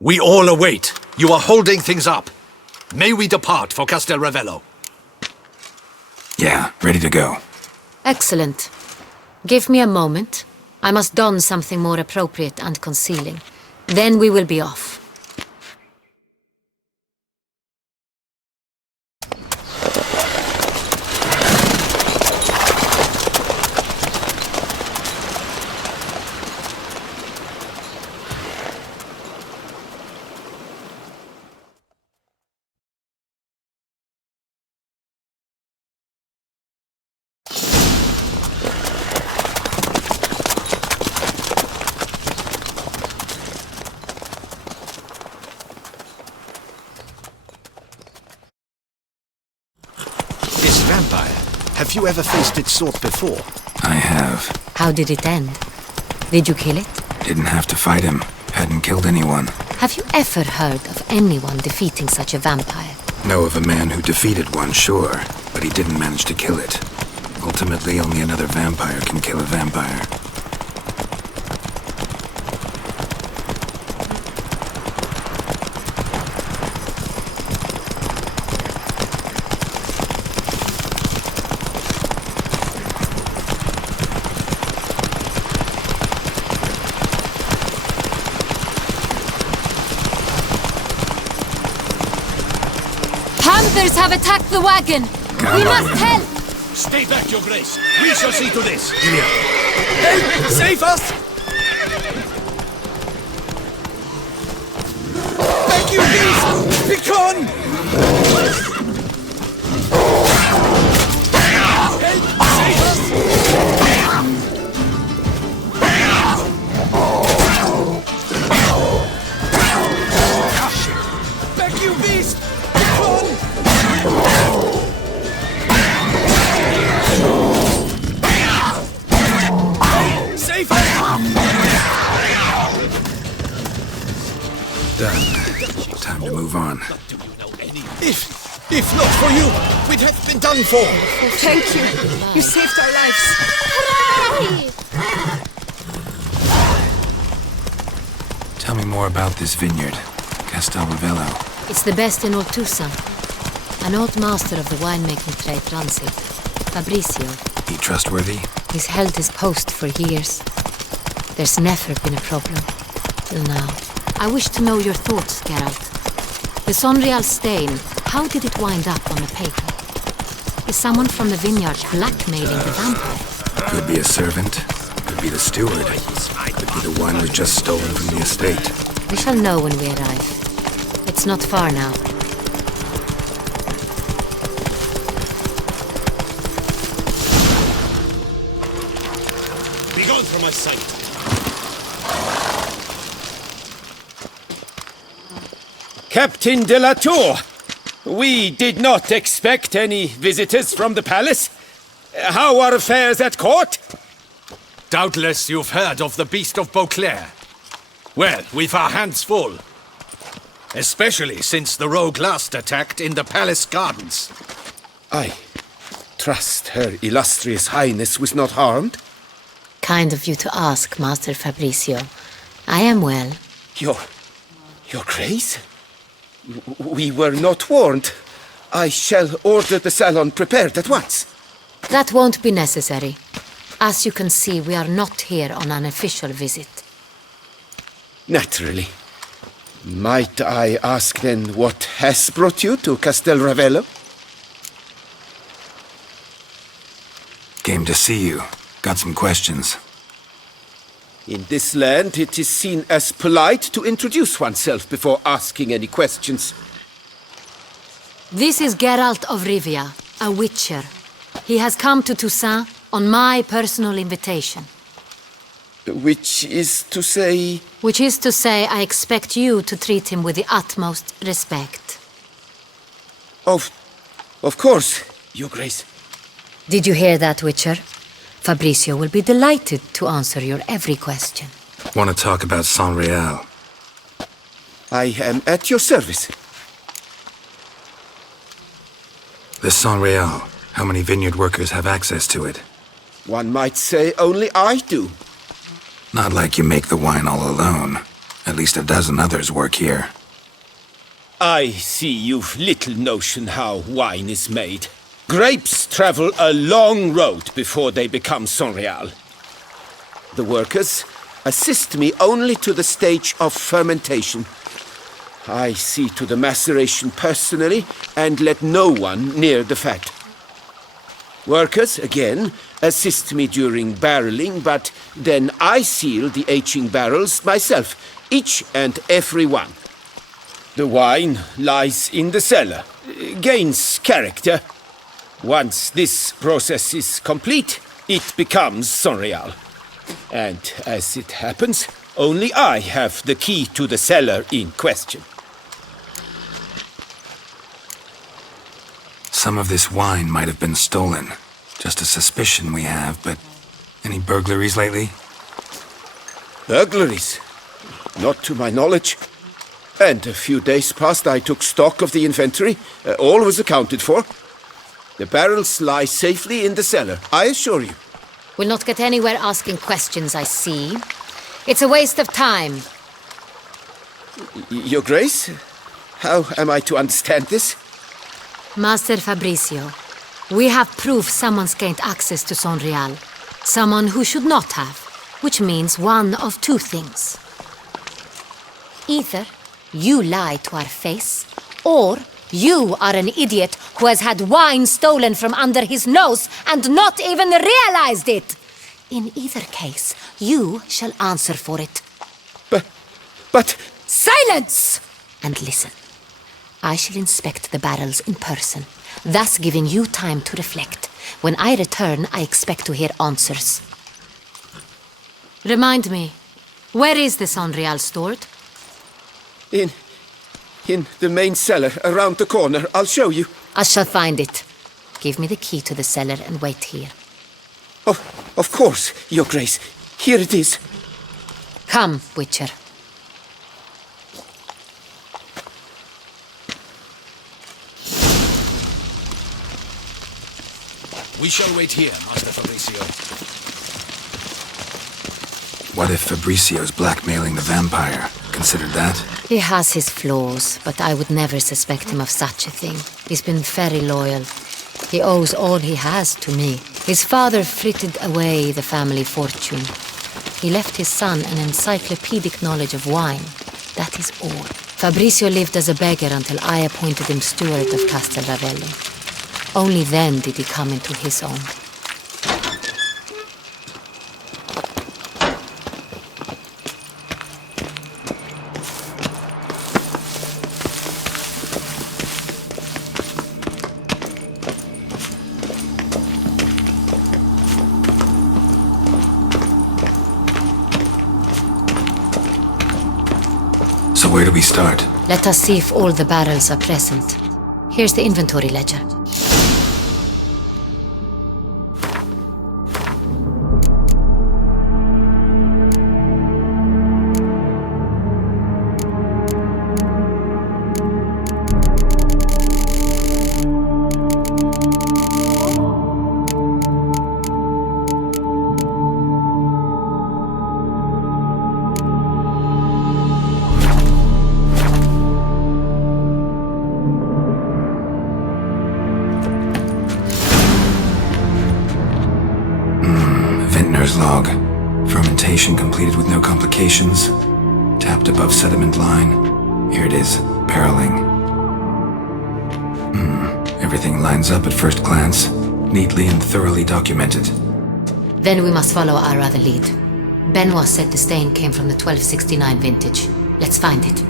We all await. You are holding things up. May we depart for Castel Ravello? Yeah, ready to go. Excellent. Give me a moment. I must don something more appropriate and concealing. Then we will be off. This vampire, have you ever faced its sort before? I have. How did it end? Did you kill it? Didn't have to fight him. Hadn't killed anyone. Have you ever heard of anyone defeating such a vampire? Know of a man who defeated one, sure, but he didn't manage to kill it. Ultimately, only another vampire can kill a vampire. Hunters have attacked the wagon! We must help! Stay back, Your Grace. We shall see to this. Help! Save us! Thank you, beast! Begone! Help! Save us! Thank you, beast! Begone! Save us! Done. Time to move on. If not for you, we'd have been done for. Thank you. You saved our lives. Tell me more about this vineyard, Castel Ravello. It's the best in all Toussaint. An old master of the winemaking trade runs it. Fabrizio. He trustworthy? He's held his post for years. There's never been a problem. Till now. I wish to know your thoughts, Geralt. The Sonreal stain, how did it wind up on the paper? Is someone from the vineyard blackmailing the vampire? Could be a servant. Could be the steward. Could be the one who just stolen from the estate. We shall know when we arrive. It's not far now. Begone from my sight. Captain de la Tour, we did not expect any visitors from the palace. How are affairs at court? Doubtless you've heard of the Beast of Beauclair. Well, we've our hands full. Especially since the rogue last attacked in the palace gardens. I trust Her Illustrious Highness was not harmed? Kind of you to ask, Master Fabrizio. I am well. Your Grace? We were not warned. I shall order the salon prepared at once. That won't be necessary. As you can see, we are not here on an official visit. Naturally. Might I ask then what has brought you to Castel Ravello? Came to see you. Got some questions. In this land, it is seen as polite to introduce oneself before asking any questions. This is Geralt of Rivia, a witcher. He has come to Toussaint on my personal invitation. Which is to say... Which is to say, I expect you to treat him with the utmost respect. Of course, Your Grace. Did you hear that, Witcher? Fabrizio will be delighted to answer your every question. Want to talk about Sonreal? I am at your service. The Sonreal. How many vineyard workers have access to it? One might say only I do. Not like you make the wine all alone. At least a dozen others work here. I see you've little notion how wine is made. Grapes travel a long road before they become Sonreal. The workers assist me only to the stage of fermentation. I see to the maceration personally and let no one near the fat. Workers, again, assist me during barreling, but then I seal the aging barrels myself, each and every one. The wine lies in the cellar, gains character. Once this process is complete, it becomes Sonreal. And as it happens, only I have the key to the cellar in question. Some of this wine might have been stolen. Just a suspicion we have, but any burglaries lately? Burglaries? Not to my knowledge. And a few days past I took stock of the inventory. All was accounted for. The barrels lie safely in the cellar, I assure you. We'll not get anywhere asking questions, I see. It's a waste of time. Your Grace? How am I to understand this? Master Fabricio, we have proof someone's gained access to Sonreal. Someone who should not have, which means one of two things. Either you lie to our face, or you are an idiot who has had wine stolen from under his nose and not even realized it. In either case, you shall answer for it. But... Silence! And listen. I shall inspect the barrels in person, thus giving you time to reflect. When I return, I expect to hear answers. Remind me, where is the Sonreal stored? In the main cellar, around the corner. I'll show you. I shall find it. Give me the key to the cellar and wait here. Of course, Your Grace. Here it is. Come, Witcher. We shall wait here, Master Fabricio. What if Fabricio's blackmailing the vampire? Considered that? He has his flaws, but I would never suspect him of such a thing. He's been very loyal. He owes all he has to me. His father frittered away the family fortune. He left his son an encyclopedic knowledge of wine. That is all. Fabricio lived as a beggar until I appointed him steward of Castel Ravello. Only then did he come into his own. So where do we start? Let us see if all the barrels are present. Here's the inventory ledger. Log. Fermentation completed with no complications. Tapped above sediment line. Here it is. Barreling. Everything lines up at first glance. Neatly and thoroughly documented. Then we must follow our other lead. Benoit said the stain came from the 1269 vintage. Let's find it.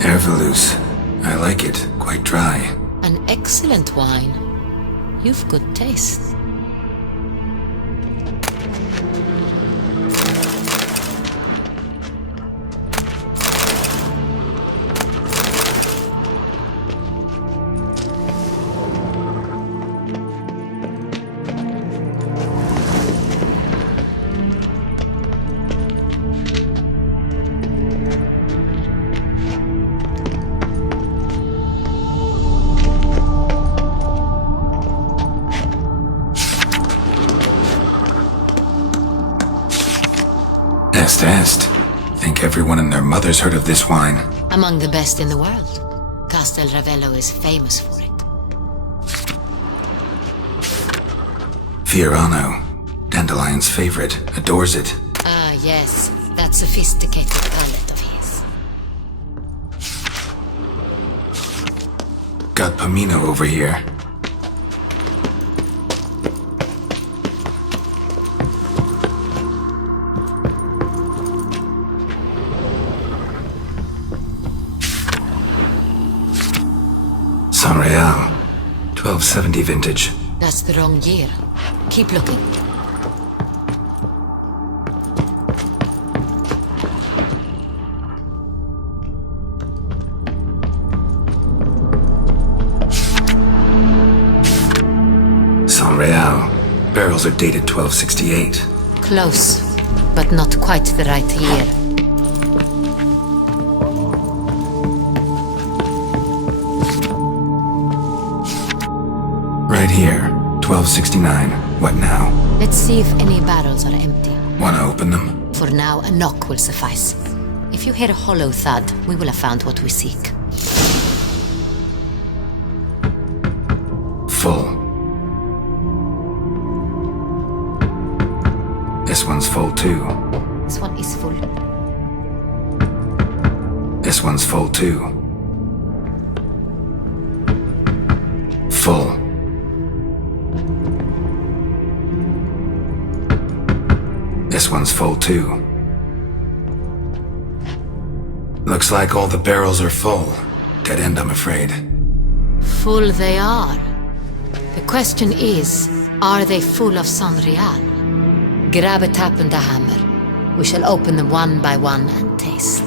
Ervelous. I like it. Quite dry. An excellent wine. You've good taste. Est est. Think everyone and their mother's heard of this wine. Among the best in the world. Castel Ravello is famous for it. Fiorano, Dandelion's favorite, adores it. Ah, yes. That sophisticated palate of his. Got Pomino over here. San Real, 1270 vintage. That's the wrong year. Keep looking. San Real. Barrels are dated 1268. Close, but not quite the right year. Right here, 1269. What now? Let's see if any barrels are empty. Wanna open them? For now, a knock will suffice. If you hear a hollow thud, we will have found what we seek. Full. This one's full too. This one is full. This one's full too. Full. This one's full too. Looks like all the barrels are full. Dead end, I'm afraid. Full they are. The question is, are they full of San Real? Grab a tap and a hammer. We shall open them one by one and taste.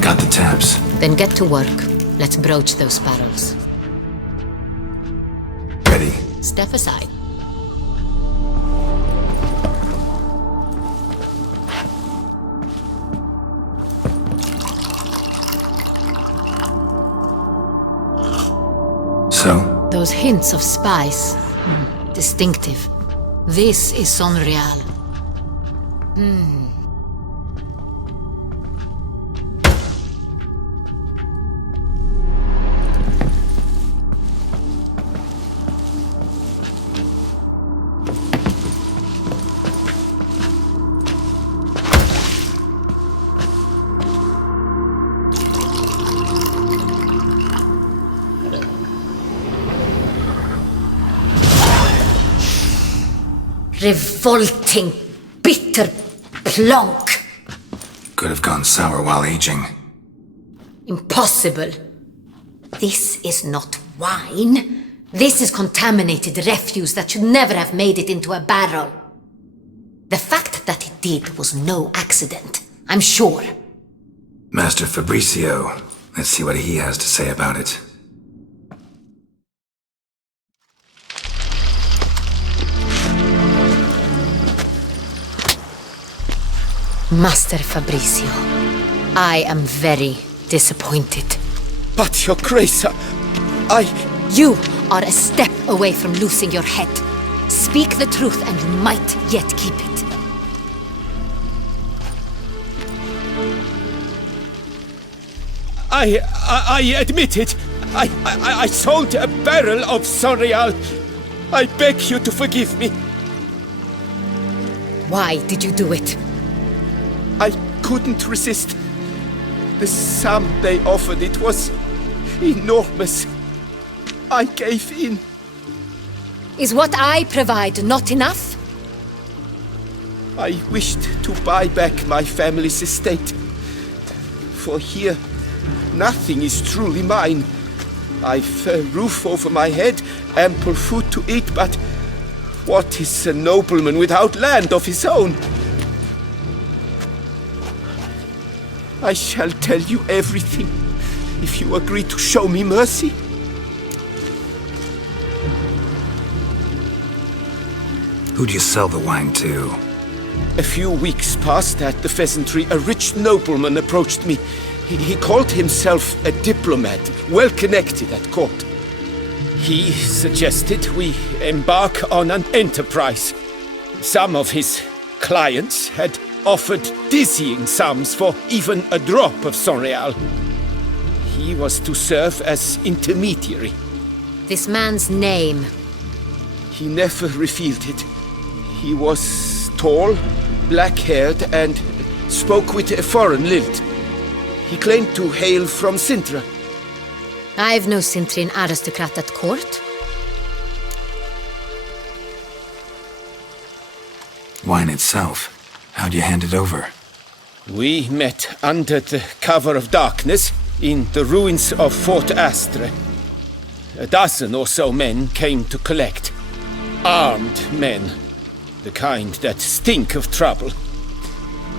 Got the taps. Then get to work. Let's broach those barrels. Ready. Step aside. So? Those hints of spice. Distinctive. This is San Real. Revolting, bitter plonk. Could have gone sour while aging. Impossible. This is not wine. This is contaminated refuse that should never have made it into a barrel. The fact that it did was no accident, I'm sure. Master Fabricio. Let's see what he has to say about it. Master Fabricio, I am very disappointed. But, Your Grace, You are a step away from losing your head. Speak the truth and you might yet keep it. I admit it. I sold a barrel of San Real. I beg you to forgive me. Why did you do it? I couldn't resist. The sum they offered, it was enormous. I gave in. Is what I provide not enough? I wished to buy back my family's estate. For here, nothing is truly mine. I've a roof over my head, ample food to eat, but what is a nobleman without land of his own? I shall tell you everything, if you agree to show me mercy. Who'd you sell the wine to? A few weeks past at the Pheasantry, a rich nobleman approached me. He called himself a diplomat, well connected at court. He suggested we embark on an enterprise. Some of his clients had offered dizzying sums for even a drop of Sonreal. He was to serve as intermediary. This man's name. He never revealed it. He was tall, black-haired, and spoke with a foreign lilt. He claimed to hail from Sintra. I've no Sintrin aristocrat at court. Wine itself. How'd you hand it over? We met under the cover of darkness in the ruins of Fort Astre. A dozen or so men came to collect. Armed men. The kind that stink of trouble.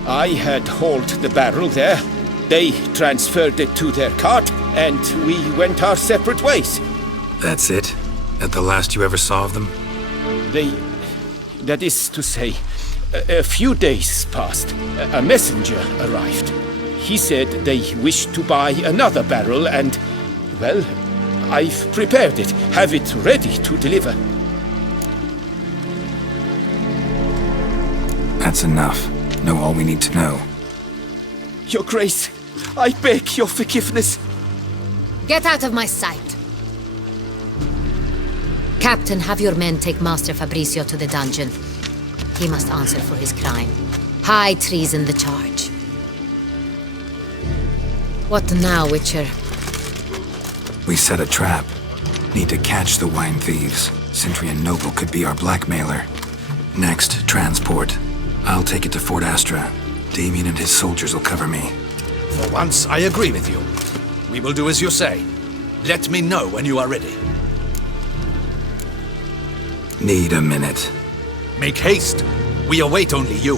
I had hauled the barrel there. They transferred it to their cart, and we went our separate ways. That's it? At the last you ever saw of them? That is to say, a few days passed. A messenger arrived. He said they wished to buy another barrel and, well, I've prepared it, have it ready to deliver. That's enough. Know all we need to know. Your Grace, I beg your forgiveness. Get out of my sight. Captain, have your men take Master Fabrizio to the dungeon. He must answer for his crime. High treason the charge. What now, Witcher? We set a trap. Need to catch the wine thieves. Cintrian Noble could be our blackmailer. Next, transport. I'll take it to Fort Astra. Damien and his soldiers will cover me. For once, I agree with you. We will do as you say. Let me know when you are ready. Need a minute. Make haste. We await only you.